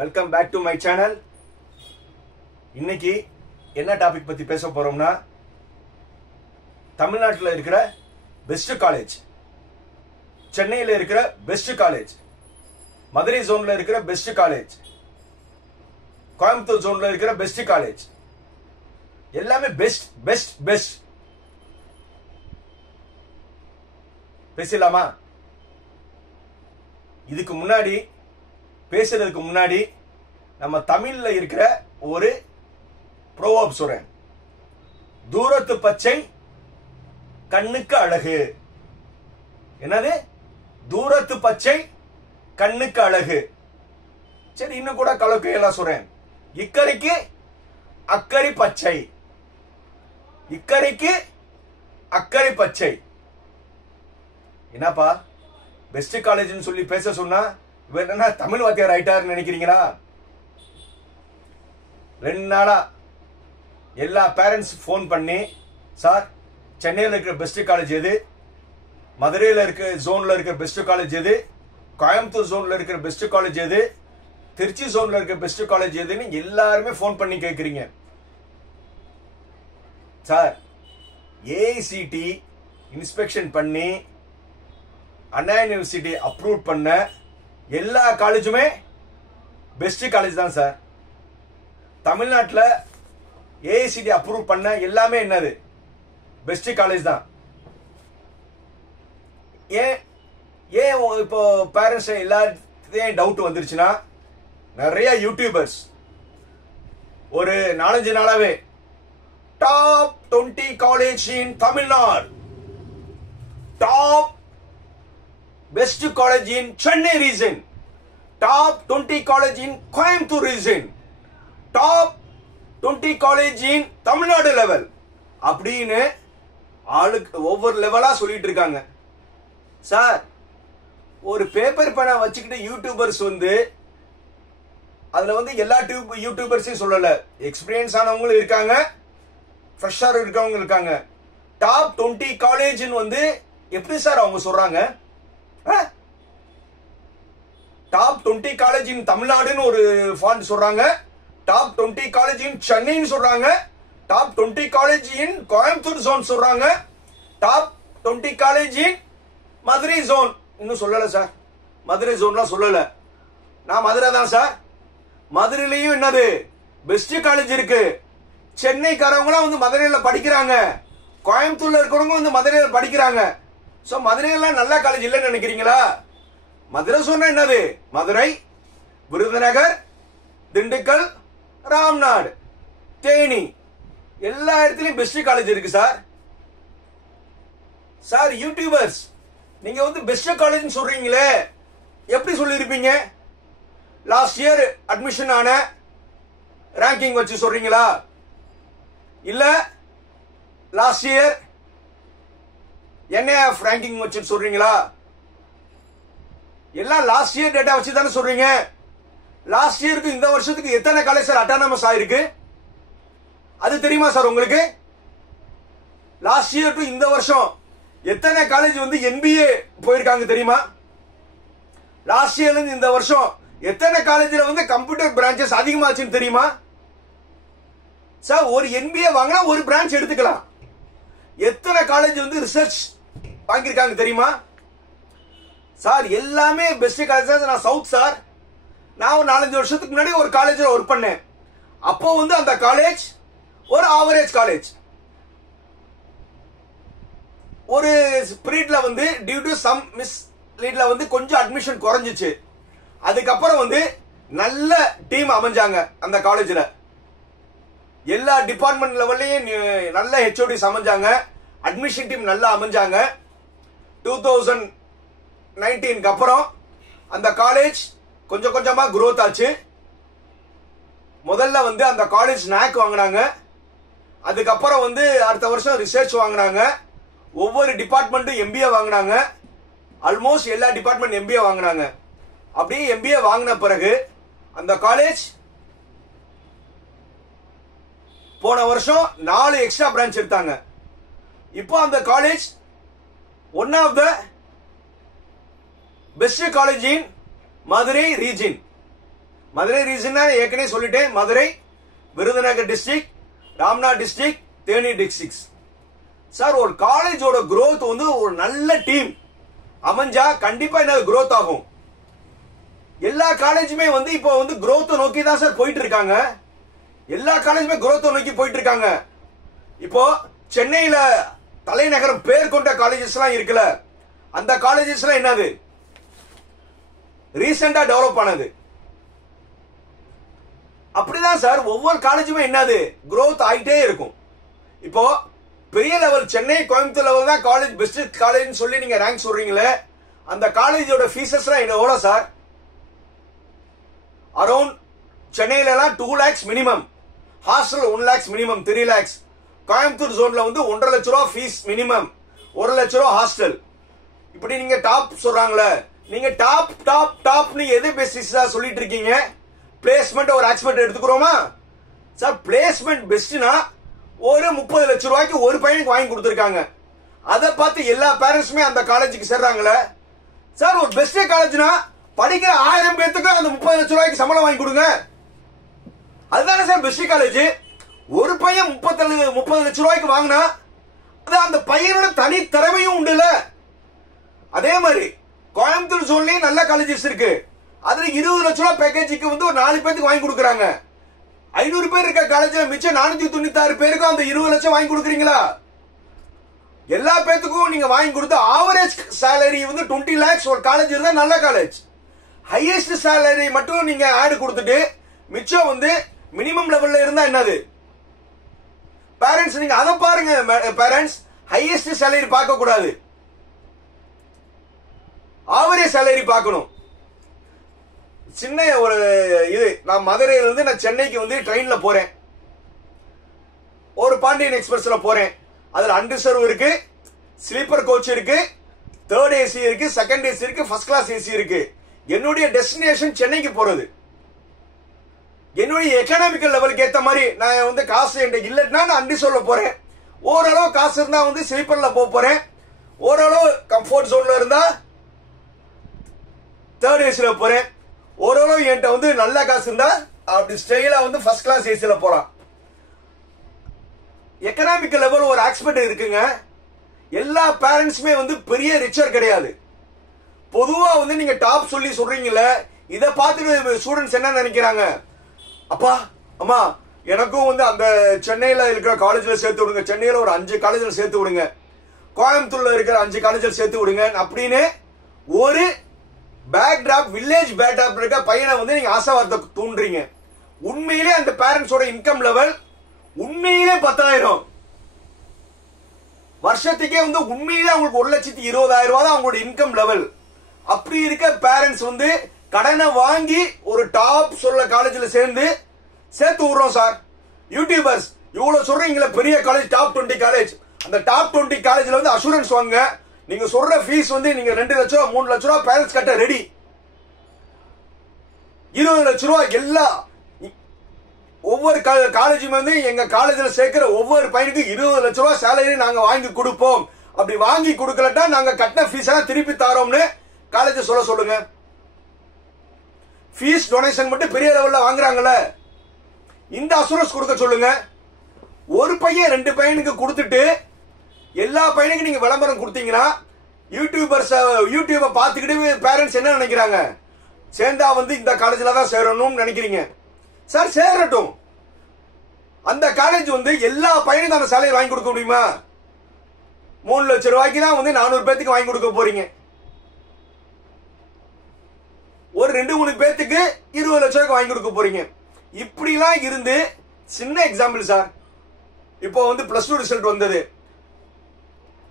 Welcome back to my channel. இன்னைக்கு என்ன topic பத்தி பேச போறோம்னா, தமிழ்நாட்டில் இருக்கிற பெஸ்ட் காலேஜ், சென்னையில் இருக்கிற பெஸ்ட் காலேஜ், மதுரை ஜோன்ல இருக்கிற பெஸ்ட் காலேஜ், கோயம்புத்தூர் ஜோன்ல இருக்கிற பெஸ்ட் காலேஜ், எல்லாமே பெஸ்ட் பெஸ்ட் பெஸ்ட். பேசலாமா? இதுக்கு முன்னாடி பேசுறதுக்கு முன்னாடி நம்ம தமிழ்ல இருக்கிற ஒரு ப்ரோவர்ப் சொல்றேன். தூரத்து பச்சை கண்ணுக்கு அழகு. என்னது? தூரத்து பச்சை கண்ணுக்கு அழகு. சரி, இன்னும் கூட கலக்கையெல்லாம் சொல்றேன். இக்கரைக்கு அக்கறை பச்சை, இக்கரைக்கு அக்கறை பச்சை. என்னப்பா பெஸ்ட் காலேஜ்னு சொல்லி பேச சொன்னா இவர் என்ன தமிழ் வாத்தியார் ஆயிட்டாருன்னு நினைக்கிறீங்களா? 2 நாளா எல்லா பேரண்ட்ஸ் ஃபோன் பண்ணி, சார் சென்னையில் இருக்கிற பெஸ்ட் காலேஜ் எது, மதுரையில் இருக்கிற ஜோன்ல இருக்கிற பெஸ்ட் காலேஜ் எது, கோயம்புத்தூர் ஜோன்ல இருக்கிற பெஸ்ட் காலேஜ் எது, திருச்சி ஜோன்ல இருக்கிற பெஸ்ட் காலேஜ் எதுன்னு எல்லாருமே ஃபோன் பண்ணி கேட்குறீங்க. சார், ஏஐசிடி இன்ஸ்பெக்ஷன் பண்ணி அண்ணா யூனிவர்சிட்டி அப்ரூவ் பண்ண எல்லா காலேஜுமே பெஸ்ட் காலேஜ் தான் சார். தமிழ்நாட்டில் ஏஐசிடி அப்ரூவ் பண்ண எல்லாமே என்னது? பெஸ்ட் காலேஜ் தான். ஏன் இப்போ பேரண்ட்ஸ் எல்லாத்தையும் டவுட் வந்துருச்சுன்னா, நிறைய யூடியூபர்ஸ் ஒரு 4-5 நாளாவே top 20 college in Tamil Nadu, top best college in Chennai region, top 20 college in Coimbatore region, top 20 college in Tamil Nadu level அப்படின்னு ஆளுக்கு ஒவ்வொரு லெவலா சொல்லிட்டு இருக்காங்க. சார், ஒரு பேப்பர் பேனா வச்சுக்கிட்டு யூடியூபர்ஸ் அதுல எல்லா யூடியூபர்ஸையும் சொல்லல, எக்ஸ்பீரியன்ஸ் ஆனவங்களும் இருக்காங்க, ஃப்ரெஷர் இருக்கவங்க இருக்காங்க. டாப் 20 காலேஜ் எப்படி சார் அவங்க சொல்றாங்க? டாப் 20 காலேஜ் இன் தமிழ்நாடுன்னு ஒரு ஃபாண்ட் சொல்றாங்க, டாப் 20 காலேஜ் இன் சென்னைன்னு சொல்றாங்க, top 20 college in Coimbatore zone சொல்றாங்க, top 20 college in Madurai zone இன்னும் சொல்லல சார். மதுரை ஜோன்லாம் சொல்லல. நான் மதுரை தான் சார். மதுரையிலையும் என்னது பெஸ்ட் காலேஜ் இருக்கு. சென்னைக்காரவங்களாம் மதுரையில படிக்கிறாங்க, கோயம்புத்தூர்ல இருக்கிறவங்க மதுரையில படிக்கிறாங்க. சோ மதுரையெல்லாம் நல்ல காலேஜ் இல்லைன்னு நினைக்கிறீங்களா? மதுரை சொன்னா என்னது? மதுரை, விருதுநகர், திண்டுக்கல், ராம்நாடு, தேனி, எல்லா இடத்துலயும் பெஸ்ட் காலேஜ் இருக்கு சார். சார், யூடியூபர்ஸ் நீங்க பெஸ்ட் காலேஜ் சொல்றீங்களே, எப்படி சொல்லிருப்பீங்க? லாஸ்ட் இயர் அட்மிஷன் ஆன ரேங்கிங் வச்சு சொல்றீங்களா? இல்ல லாஸ்ட் இயர் என்ஏஎஃப் ரேங்கிங் வச்சு சொல்றீங்களா? எல்லாம் லாஸ்ட் இயர் டேட்டா வச்சு தானே சொல்றீங்க. லாஸ்ட் இயருக்கு இந்த வருஷத்துக்கு எத்தனை காலேஜ் சார் அட்டானமஸ் ஆயிருக்கு அது தெரியுமா சார் உங்களுக்கு? லாஸ்ட் இயர் டு இந்த வருஷம் எத்தனை காலேஜ் என்பிஏ போயிருக்காங்க தெரியுமா? லாஸ்ட் இயர்ல இருந்து இந்த வருஷம் எத்தனை காலேஜ்ல கம்ப்யூட்டர் பிரான்ச்சஸ் அதிகமாச்சுன்னு தெரியுமா சார்? ஒரு என்பிஏ வாங்கினா ஒரு பிரான்ச் எடுத்துக்கலாம். எத்தனை காலேஜ் ரிசர்ச் வாங்கியிருக்காங்க தெரியுமா சார்? எல்லாமே பெஸ்ட் காலேஜ். நான் சவுத் சார். நான் ஒரு 4-5 வருஷத்துக்கு முன்னாடி ஒரு காலேஜ்ல ஒர்க் பண்ணேன். அப்போ அந்த காலேஜ் ஒரு ஆவரேஜ் காலேஜ். ஒரு ஸ்பிரிட்ல டியூ டு சம் மிஸ் லீட்ல கொஞ்சம் அட்மிஷன் குறைஞ்சிச்சு. அதுக்கப்புறம் நல்ல டீம் அமைஞ்சாங்க அந்த காலேஜ்ல. எல்லா டிபார்ட்மெண்ட் லெவல்லையும் நல்ல ஹெச்ஓடிஸ் அமைஞ்சாங்க, அட்மிஷன் டீம் நல்லா அமைஞ்சாங்க. 2019 அப்புறம் அந்த காலேஜ் கொஞ்சம் கொஞ்சமா growth ஆச்சு. முதல்ல அந்த காலேஜ் நாக் வாங்கினாங்க. அதுக்கப்புறம் அடுத்த வருஷம் ரிசர்ச் வாங்கினாங்க. ஒவ்வொரு டிபார்ட்மெண்ட்டும் எம்பிஏ வாங்கினாங்க. ஆல்மோஸ்ட் எல்லா டிபார்ட்மெண்ட் எம்பிஏ வாங்கினாங்க. அப்படியே எம்பிஏ வாங்கின பிறகு அந்த காலேஜ் போன வருஷம் 4 எக்ஸ்ட்ரா பிரான்ச் எடுத்தாங்க. இப்போ அந்த college one of the best college in Madurai region. Madurai region ஏற்கனவே சொல்லிட்டேன். Madurai, Virudhunagar district, Ramnath district, Theni district. Sir ஒரு காலேஜோட growth வந்து ஒரு நல்ல டீம் அமைஞ்சா கண்டிப்பா என்ன growth ஆகும். எல்லா காலேஜுமே வந்து இப்போ வந்து growth நோக்கி தான் சார் போயிட்டு இருக்காங்க. எல்லா காலேஜுமே growth நோக்கி போயிட்டு இருக்காங்க. இப்போ சென்னையில தலைநகரம் பேர் கொண்ட காலேஜஸ் எல்லாம் இருக்குல்ல, அந்த காலேஜஸ் எல்லாம் என்னது ரீசெண்டா டெவலப் ஆனது. அப்படிதான் சார் ஒவ்வொரு காலேஜுமே என்னது growth ஆயிட்டே இருக்கும். இப்போ பெரிய லெவல் சென்னை, கோயம்புத்தூர் லெவல் தான் காலேஜ் பெஸ்ட் காலேஜ் சொல்லி நீங்க ரேங்க் சொல்றீங்களே, அந்த காலேஜோட ஃபீஸஸ் எல்லாம் எவ்வளவு சார்? அரௌண்ட் சென்னையில எல்லாம் 2 lakhs minimum, hostel 1 lakhs minimum, 3 lakhs. Coimbatore ஜோன்ல வந்து 1.5 லட்சம் ரூபாய் ஃபீஸ் மினிமம், 1 லட்சம் ரூபாய் ஹாஸ்டல். இப்படி நீங்க டாப் சொல்றாங்களே, நீங்க டாப் டாப் டாப்னு எது பெஸ்டா சொல்லிட்டு இருக்கீங்க? பிளேஸ்மெண்ட் ஒரு ஆக்ஸ்பெக்ட் எடுத்துக்கிறோமா சார்? பிளேஸ்மெண்ட் பெஸ்ட்னா ஒரு 30 லட்சம் ரூபாய்க்கு ஒரு பையனுக்கு வாங்கி கொடுத்துருக்காங்க. அதை பார்த்து எல்லா பேரண்ட்ஸுமே அந்த காலேஜுக்கு சேர்றாங்களே சார். ஒரு பெஸ்ட் காலேஜ்னா படிக்கிற 1000 பேருக்கு அந்த 30 லட்சம் ரூபாய்க்கு சம்பளம் வாங்கி கொடுங்க. அதுதானே சார் பெஸ்ட் காலேஜ். ஒரு பையன் 30 லட்சம் ரூபாய்க்கு வாங்கினா அது அந்த பையனோட தனி திறமையும் உண்டுல. அதே மாதிரி கோயம்புத்தூர் ஜோன்லயும் நல்ல காலேஜஸ் இருக்கு. அதுல 20 லட்சம் ரூபாய் பேக்கேஜுக்கு வந்து ஒரு 4 பேருக்கு வாங்கி கொடுக்குறாங்க. 500 பேர் இருக்க காலேஜ்ல மிச்சம் 496 பேருக்கும் அந்த 20 லட்சம் வாங்கி கொடுக்குறீங்களா? எல்லா பேத்துக்கும் நீங்க வாங்கி கொடுத்து ஆவரேஜ் சேலரி வந்து 20 lakhs ஒரு காலேஜ் இருந்தா நல்ல காலேஜ். ஹையஸ்ட் சேலரி மட்டும் நீங்க ஆட் கொடுத்துட்டு மிச்சம் வந்து மினிமம் லெவல்ல இருந்தா என்னது? பேரண்ட்ஸ் நீங்க அதை பாருங்க. பேரண்ட்ஸ் ஹையஸ்ட் சேலரி பார்க்க கூடாது, ஆவரேஜ் சேலரி பார்க்கணும். சின்ன ஒரு இது, நான் மதுரையில இருந்து நான் சென்னைக்கு வந்து ட்ரெயின்ல போறேன். ஒரு பாண்டியன் எக்ஸ்பிரஸ்ல போறேன். அதுல அன்ரிசர்வ் இருக்கு, ஸ்லீப்பர் கோச் இருக்கு, தேர்ட் ஏசி இருக்கு, செகண்ட் ஏசி இருக்கு, ஃபர்ஸ்ட் கிளாஸ் ஏசி இருக்கு. என்னுடைய டெஸ்டினேஷன் சென்னைக்கு போறது. என்னுடைய எக்கனாமிக்கல் லெவலுக்கு ஏத்த மாதிரி நான் வந்து காசு என்கிட்ட இல்லைன்னா நான் அன்ரிசர்வ்ல போறேன். ஓரளவு காசு இருந்தா வந்து ஸ்லீப்பர்ல போறேன். ஓரளவு கம்ஃபர்ட் ஜோன்ல இருந்தா தேர்ட் ஏசில போறேன். ஓரளவு என்கிட்ட வந்து நல்ல காசு இருந்தா அப்படி ஸ்டைலா வந்து ஃபர்ஸ்ட் கிளாஸ் ஏசில போலாம். எக்கனாமிக்கல் லெவல் ஒரு ஆஸ்பெக்ட் இருக்குங்க. எல்லா பேரண்ட்ஸுமே வந்து பெரிய ரிச்சர் கிடையாது. பொதுவா வந்து நீங்க டாப் சொல்லி சொல்றீங்கல்ல, இதை பார்த்துட்டு ஸ்டூடெண்ட்ஸ் என்ன நினைக்கிறாங்க? அப்பா அம்மா எனக்கும் வந்து அந்த சென்னையில இருக்கிற காலேஜ்ல சேர்த்து விடுங்க, சென்னையில ஒரு 5 காலேஜ்ல சேர்த்து விடுங்க, கோயம்புத்தூர்ல இருக்கிற 5 காலேஜ்ல சேர்த்து விடுங்க அப்படின்னு ஒரு backdrop, village backdrop இருக்க பையனை வந்து நீங்க ஆசைவார்த்தை தூண்டுறீங்க. உண்மையிலே அந்த பேரண்ட்ஸோட இன்கம் லெவல் உண்மையிலே 10,000 வருஷத்துக்கே வந்து உண்மையிலே அவங்களுக்கு 1,20,000 ரூபாய் தான் அவங்களோட இன்கம் லெவல். அப்படி இருக்க பேரண்ட்ஸ் வந்து கடனை வாங்கி ஒரு டாப் சொல்ல காலேஜ்ல சேர்த்து விடுறோம் சார். யூடியூபர்ஸ் இவ்வளவு சொல்றீங்களா பெரிய காலேஜ், டாப் 20 காலேஜ், அந்த டாப் 20 காலேஜ்ல வந்து அஷூரன்ஸ் வாங்க. நீங்க சொல்ற ஃபீஸ் வந்து நீங்க 2 லட்சம் ரூபாய் 3 லட்சம் ரூபாய் பேரண்ட்ஸ் கட்ட ரெடி. 20 லட்சம் ரூபாய் எல்லா ஒவ்வொரு காலேஜும் வந்து எங்க காலேஜ்ல சேர்க்கிற ஒவ்வொரு பையனுக்கும் 20 லட்சம் ரூபாய் சேலரி நாங்க வாங்கி கொடுப்போம். அப்படி வாங்கி கொடுக்கலட்டா நாங்க கட்டின ஃபீஸ் எல்லாம் திருப்பி தரோம்னு காலேஜ் சொல்லுங்க. ஃபீஸ் டொனேஷன் மட்டும் பெரிய லெவல்ல வாங்குறாங்கல்ல, இந்த அசூரன்ஸ் கொடுக்க சொல்லுங்க. ஒரு பையன் 2 பையனுக்கு கொடுத்துட்டு எல்லா பையனுக்கும் நீங்க விளம்பரம் கொடுத்தீங்கன்னா யூடியூபை பார்த்துக்கிட்டு பேரண்ட்ஸ் என்ன நினைக்கிறாங்க? சேர்ந்தா வந்து இந்த காலேஜ்ல தான் சேரணும்னு நினைக்கிறீங்க சார். சேரட்டும். அந்த காலேஜ் வந்து எல்லா பையனுக்கும் அந்த சேலரி வாங்கி கொடுக்க முடியுமா? 3 லட்சம் ரூபாய்க்கு தான் வந்து 400 பேத்துக்கு வாங்கி கொடுக்க போறீங்க. ஒரு 2-3 பேத்துக்கு 20 லட்சம் ரூபாய்க்கு வாங்கி கொடுக்க போறீங்க. இப்படிலாம் இருந்து சின்ன எக்ஸாம்பிள் சார். இப்போ வந்து +2 ரிசல்ட் வந்தது.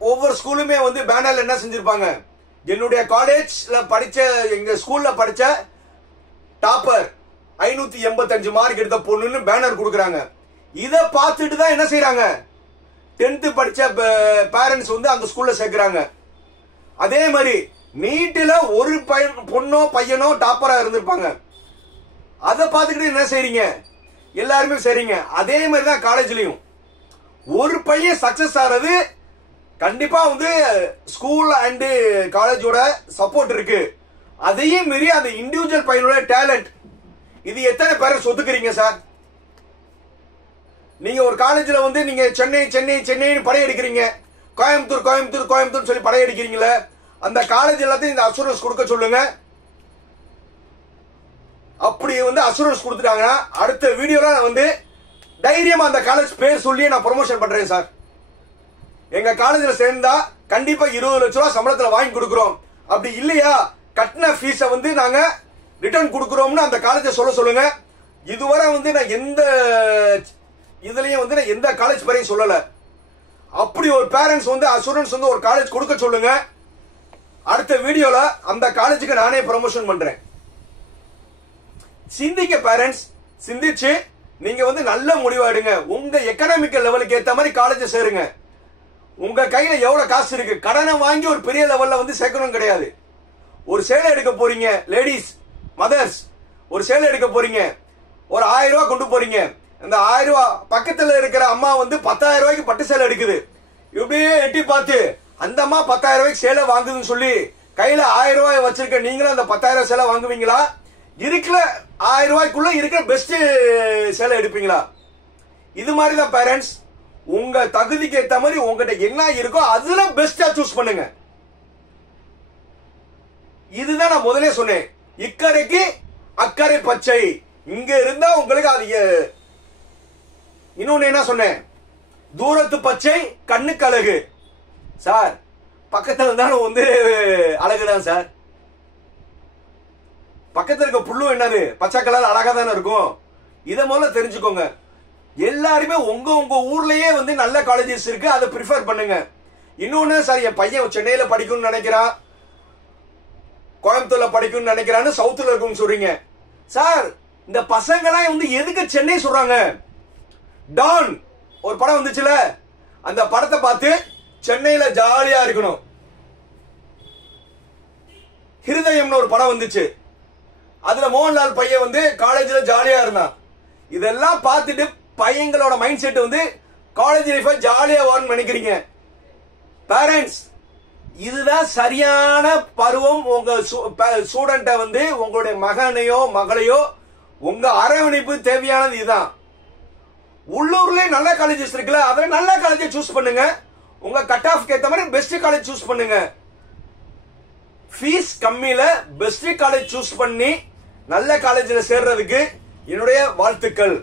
ஒவ்வொரு ஸ்கூலுமே வந்து பேனர்ல என்ன செஞ்சிருப்பாங்க? என்னுடைய காலேஜ்ல படிச்ச, எங்க ஸ்கூல்ல படிச்ச டாப்பர் 585 மார்க் எடுத்த பொண்ணுன்னு பேனர் கொடுக்குறாங்க. இதை பார்த்துட்டு தான் என்ன செய்யறாங்க? 10th படிச்ச பேரண்ட்ஸ் வந்து அந்த ஸ்கூல்ல சேர்க்கிறாங்க. அதே மாதிரி நீட்ல ஒரு பொண்ணோ பையனோ டாப்பரா இருந்திருப்பாங்க. அதை பார்த்துக்கிட்டு என்ன செய்றீங்க? எல்லாருமே செய்றீங்க. அதே மாதிரி தான் காலேஜ்லயும் ஒரு பையன் சக்சஸ் ஆறது கண்டிப்பா வந்து ஸ்கூல் அண்ட் காலேஜோட சப்போர்ட் இருக்கு. அதையும் மீறி அந்த இண்டிவிஜுவல் பையனோட டேலண்ட் இது எத்தனை பேரை ஒத்துக்கிறீங்க சார்? நீங்க ஒரு காலேஜ்ல வந்து நீங்க சென்னை சென்னை சென்னைன்னு படையெடுக்கிறீங்க, கோயம்புத்தூர் கோயம்புத்தூர் கோயம்புத்தூர் சொல்லி படையெடுக்கிறீங்களே, அந்த காலேஜ் எல்லாத்தையும் இந்த அசூரன்ஸ் கொடுக்க சொல்லுங்க. அப்படி வந்து அசூரன்ஸ் கொடுத்துட்டாங்கன்னா அடுத்த வீடியோல வந்து தைரியமா அந்த காலேஜ் பேர் சொல்லி நான் ப்ரொமோஷன் பண்றேன் சார். எங்க காலேஜ்ல சேர்ந்தா கண்டிப்பா 20 லட்சம் ரூபாய் சம்பளத்துல வாங்கி கொடுக்கிறோம், அப்படி இல்லையா கட்டின ஃபீஸை வந்து நாங்க ரிட்டர்ன் கொடுக்கிறோம்னு அந்த காலேஜை சொல்லுங்க. இதுவரை வந்து நான் எந்த இதுலயும் வந்து நான் எந்த காலேஜ் பேரையும் சொல்லல. அப்படி ஒரு பேரண்ட்ஸ் வந்து அசூரன்ஸ் வந்து ஒரு காலேஜ் கொடுக்க சொல்லுங்க. அடுத்த வீடியோல அந்த காலேஜுக்கு நானே ப்ரமோஷன் பண்றேன். சிந்திக்க பேரண்ட்ஸ், சிந்திச்சு நீங்க வந்து நல்ல முடிவு எடுங்க. உங்க எக்கனாமிக்கல் லெவலுக்கு ஏத்த மாதிரி காலேஜ் சேருங்க. உங்க கையில எவ்வளவு காசு இருக்கு, கடனை வாங்கி ஒரு பெரிய லெவல்ல வந்து சேர்க்கணும் கிடையாது. ஒரு சேலை எடுக்க போறீங்க, லேடிஸ் மதர்ஸ் ஒரு சேலை எடுக்க போறீங்க, ஒரு 1000 ரூபாய் கொண்டு போறீங்க. அந்த 1000 ரூபாய் பக்கத்துல இருக்கிற அம்மா வந்து 10,000 ரூபாய்க்கு பட்டு சேலை எடுக்குது. இப்படியே எட்டி பார்த்து அந்த அம்மா 10,000 ரூபாய்க்கு சேலை வாங்குதுன்னு சொல்லி கையில 1000 ரூபாய் வச்சிருக்க நீங்களும் அந்த 10,000 சேலை வாங்குவீங்களா? இருக்கிற 1000 ரூபாய்க்குள்ள இருக்கிற பெஸ்ட் சேலை எடுப்பீங்களா? இது மாதிரி தான் பேரண்ட்ஸ், உங்க தகுதிக்கு ஏத்த மாதிரி உங்ககிட்ட என்ன இருக்கோ அதுல பெஸ்டா சூஸ் பண்ணுங்க. இதுதான் நான் முதலே சொன்னேன், இக்கரைக்கு அக்கறை பச்சை. இங்க இருந்தா உங்களுக்கு அது இன்னொன்னு என்ன சொன்னேன், தூரத்து பச்சை கண்ணுக்கு அழகு. சார் பக்கத்துல இருந்தாலும் வந்து அழகுதான் சார். பக்கத்துல இருக்க புல்லும் என்னது பச்சை கலர் அழகா தானே இருக்கும். இதை முதல்ல தெரிஞ்சுக்கோங்க. எல்லாருமே உங்க ஊர்லயே வந்து நல்ல காலேஜஸ் இருக்கு, அதை ப்ரிஃபர் பண்ணுங்க. இன்னொன்னு சார், என் பையன் சென்னையில படிக்கணும்னு நினைக்கிறான், கோயம்புத்தூர்ல படிக்கணும்னு நினைக்கிறான்னு சவுத்துல இருக்குன்னு சொல்றீங்க. சார் இந்த பசங்களாம் வந்து எதுக்கு சென்னை சொல்றாங்க? டான் ஒரு படம் வந்துச்சுல, அந்த படத்தை பார்த்து சென்னையில ஜாலியா இருக்கணும். ஹிருதயம்னு ஒரு படம் வந்துச்சு, அதுல மோகன்லால் பையன் வந்து காலேஜ்ல ஜாலியா இருந்தான். இதெல்லாம் பார்த்துட்டு பையங்களோட மைண்ட் செட் வந்து காலேஜ் லைஃப ஜாலியா வான்னு நினைக்கிறீங்க. பேரண்ட்ஸ், இதுதான் சரியான பருவம். உங்க ஸ்டூடெண்ட வந்து உங்களுடைய மகனையோ மகளையோ உங்க அரவணைப்பு தேவையானது இதுதான். உள்ளூர்லயே நல்ல காலேஜஸ் இருக்குல்ல, அதுல நல்ல காலேஜை சூஸ் பண்ணுங்க. உங்க கட் ஆஃப்க்கு ஏத்த மாதிரி பெஸ்ட் காலேஜ் சூஸ் பண்ணுங்க. ஃபீஸ் கம்மியில பெஸ்ட் காலேஜ் சூஸ் பண்ணி நல்ல காலேஜ்ல சேர்றதுக்கு என்னுடைய வாழ்த்துக்கள்.